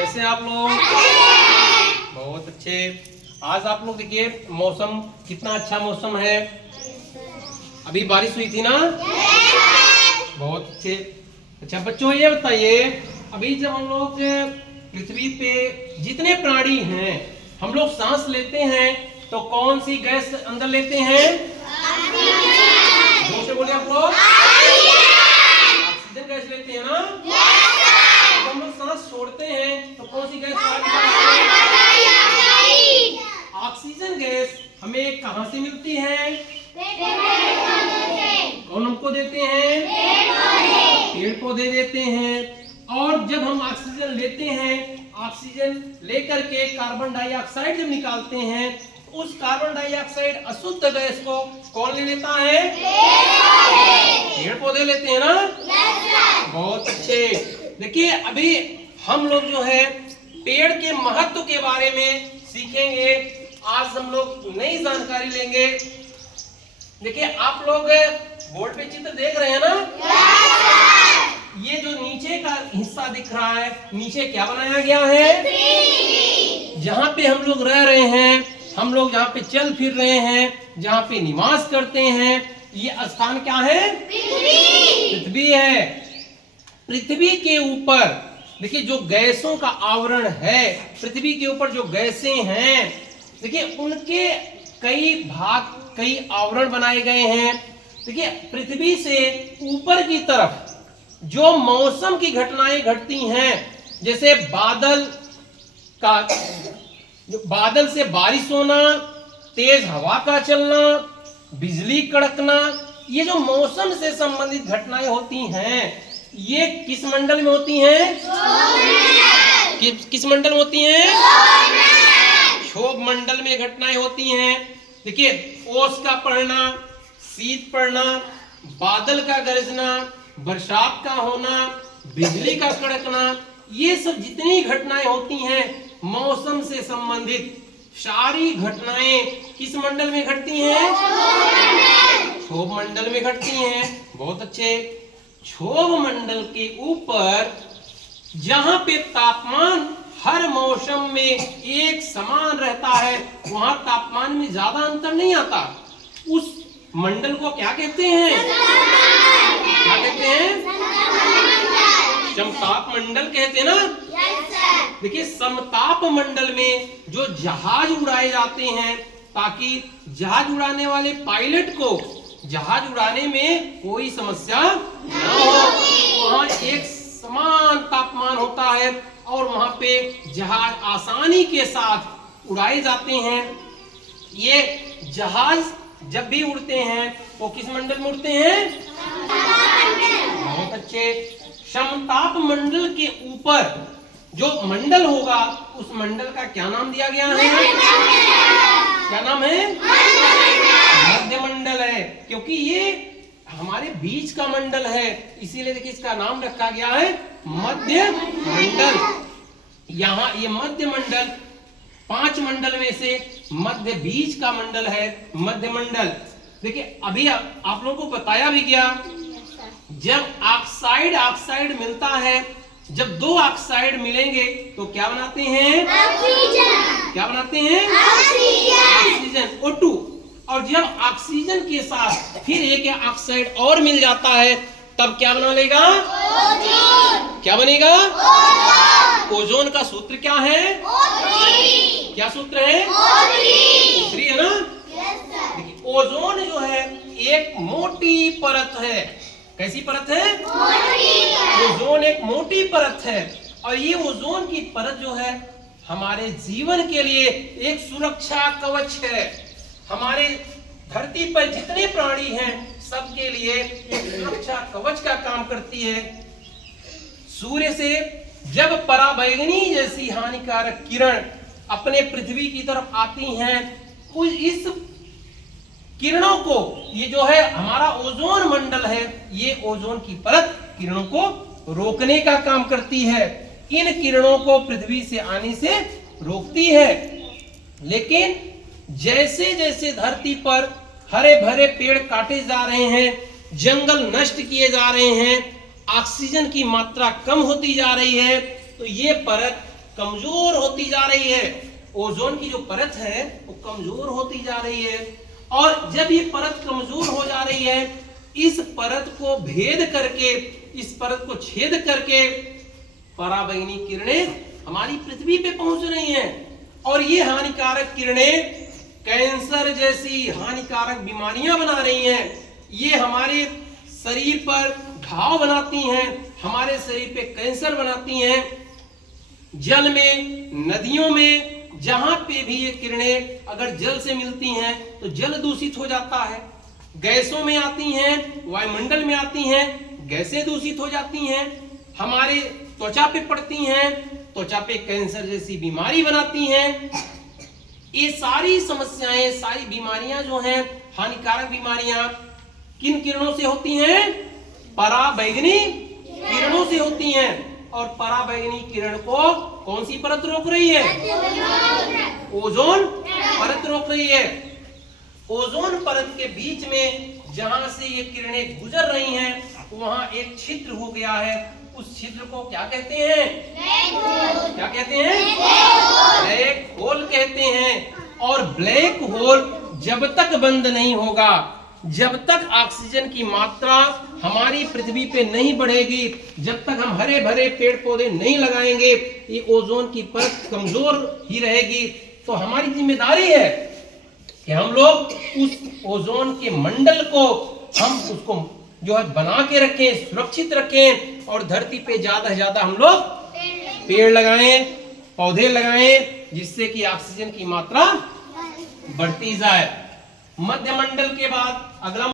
कैसे आप लोग? बहुत अच्छे। आज आप लोग देखिए मौसम कितना अच्छा मौसम है। अभी बारिश हुई थी ना? बहुत अच्छे। अच्छा बच्चों ये बताइए, अभी जब हम लोग पृथ्वी पे जितने प्राणी हैं हम लोग सांस लेते हैं तो कौन सी गैस अंदर लेते हैं? जोर से बोलिए आप लोग। ऑक्सीजन गैस लेते हैं ना? जब हम लोग सांस छोड़ते हैं तो कौन सी गैस बाहर निकलती है? ऑक्सीजन गैस हमें कहाँ से मिलती है? कौन हमको देते हैं? पेड़ पौधे देते हैं। और जब हम ऑक्सीजन लेते हैं, ऑक्सीजन लेकर के कार्बन डाइऑक्साइड जब निकालते हैं, उस कार्बन डाइऑक्साइड अशुद्ध गैस को कौन ले लेता है? पेड़ पौधे लेते हैं ना? बहुत अच्छे। देखिए अभी हम लोग जो है पेड़ के महत्व के बारे में सीखेंगे। आज हम लोग नई जानकारी लेंगे। देखिए आप लोग बोर्ड पे चित्र देख रहे हैं ना? ये जो नीचे का हिस्सा दिख रहा है, नीचे क्या बनाया गया है? जहाँ पे हम लोग रह रहे हैं, हम लोग जहाँ पे चल फिर रहे हैं, जहाँ पे निवास करते हैं, ये स्थान क्या है? पृथ्वी है। पृथ्वी के ऊपर देखिए जो गैसों का आवरण है, पृथ्वी के ऊपर जो गैसें हैं, देखिए उनके कई भाग, कई आवरण बनाए गए हैं। देखिए पृथ्वी से ऊपर की तरफ जो मौसम की घटनाएं घटती हैं, जैसे बादल से बारिश होना, तेज हवा का चलना, बिजली कड़कना, ये जो मौसम से संबंधित घटनाएं होती हैं, ये किस मंडल में होती हैं? किस मंडल में होती हैं? क्षोभ मंडल में घटनाएं होती हैं। देखिए ओस का पड़ना, शीत पड़ना, बादल का गरजना, बरसात का होना, बिजली का कड़कना, ये सब जितनी घटनाएं होती हैं मौसम से संबंधित, सारी घटनाएं किस मंडल में घटती हैं? क्षोभ मंडल में घटती हैं। बहुत अच्छे। क्षोभ मंडल के ऊपर जहां पे तापमान हर मौसम में एक समान रहता है, वहां तापमान में ज्यादा अंतर नहीं आता, उस मंडल को क्या कहते हैं? क्या कहते हैं? समताप मंडल कहते हैं ना? देखिए समताप मंडल में जो जहाज उड़ाए जाते हैं, ताकि जहाज उड़ाने वाले पायलट को जहाज उड़ाने में कोई समस्या न हो, वहां एक समान तापमान होता है और वहां पे जहाज आसानी के साथ उड़ाए जाते हैं। ये जहाज जब भी उड़ते हैं वो किस मंडल में उड़ते हैं? बहुत अच्छे। समताप मंडल के ऊपर जो मंडल होगा, उस मंडल का क्या नाम दिया गया है? क्या नाम है? मध्य मंडल है, क्योंकि ये हमारे बीच का मंडल है, इसीलिए देखिए इसका नाम रखा गया है मध्य मंडल। यहाँ ये मध्य मंडल 5 मंडल में से मध्य बीच का मंडल है मध्य मंडल। देखिए अभी आप लोगों को बताया भी गया, जब ऑक्साइड मिलता है, जब 2 ऑक्साइड मिलेंगे तो क्या बनाते हैं? क्या बनाते हैं? Oxygen, O2। और जब ऑक्सीजन के साथ फिर एक ऑक्साइड और मिल जाता है, तब क्या बना लेगा? क्या बनेगा? ओजोन का सूत्र क्या है? क्या सूत्र है? O3 है ना? देखिए ओजोन जो है एक मोटी परत है। कैसी परत है? ओजोन एक मोटी परत है, और ये ओजोन की परत जो है हमारे जीवन के लिए एक सुरक्षा कवच है। हमारे धरती पर जितने प्राणी हैं सबके लिए एक सुरक्षा कवच का काम करती है। सूर्य से जब पराबैंगनी जैसी हानिकारक किरण अपने पृथ्वी की तरफ आती हैं, कुछ इस किरणों को, ये जो है हमारा ओजोन मंडल है, ये ओजोन की परत किरणों को रोकने का काम करती है, इन किरणों को पृथ्वी से आने से रोकती है। लेकिन जैसे जैसे धरती पर हरे भरे पेड़ काटे जा रहे हैं, जंगल नष्ट किए जा रहे हैं, ऑक्सीजन की मात्रा कम होती जा रही है, तो ये परत कमजोर होती जा रही है। ओजोन की जो परत है वो कमजोर होती जा रही है, और जब ये परत कमजोर हो जा रही है, इस परत को भेद करके, इस परत को छेद करके पराबैंगनी किरणें हमारी पृथ्वी पे पहुंच रही हैं, और ये हानिकारक किरणें कैंसर जैसी हानिकारक बीमारियां बना रही हैं। ये हमारे शरीर पर घाव बनाती हैं, हमारे शरीर पे कैंसर बनाती हैं। जल में, नदियों में, जहां पे भी ये किरणें अगर जल से मिलती हैं तो जल दूषित हो जाता है। गैसों में आती हैं, वायुमंडल में आती हैं, गैसें दूषित हो जाती हैं। हमारे त्वचा पे पड़ती हैं, त्वचा पे कैंसर जैसी बीमारी बनाती हैं। ये सारी समस्याएं, सारी बीमारियां जो हैं, हानिकारक बीमारियां किन किरणों से होती हैं? पराबैंगनी किरणों से होती हैं। और पराबैंगनी किरण को कौन सी परत रोक रही है? ओजोन परत रोक रही है। ओजोन परत के बीच में जहां से ये किरणें गुजर रही हैं, वहां एक छिद्र हो गया है। उस छिद्र को क्या कहते हैं? क्या कहते हैं? ब्लैक होल कहते हैं। और ब्लैक होल जब तक बंद नहीं होगा, जब तक ऑक्सीजन की मात्रा हमारी पृथ्वी पे नहीं बढ़ेगी, जब तक हम हरे भरे पेड़ पौधे नहीं लगाएंगे, ये ओजोन की परत कमजोर ही रहेगी। तो हमारी जिम्मेदारी है कि हम लोग उस ओजोन के मंडल को, हम उसको जो है बना के रखें, सुरक्षित रखें, और धरती पे ज्यादा से ज्यादा हम लोग पेड़ लगाएं, पौधे लगाएं, जिससे कि ऑक्सीजन की मात्रा बढ़ती जाए। मध्यमंडल के बाद अगला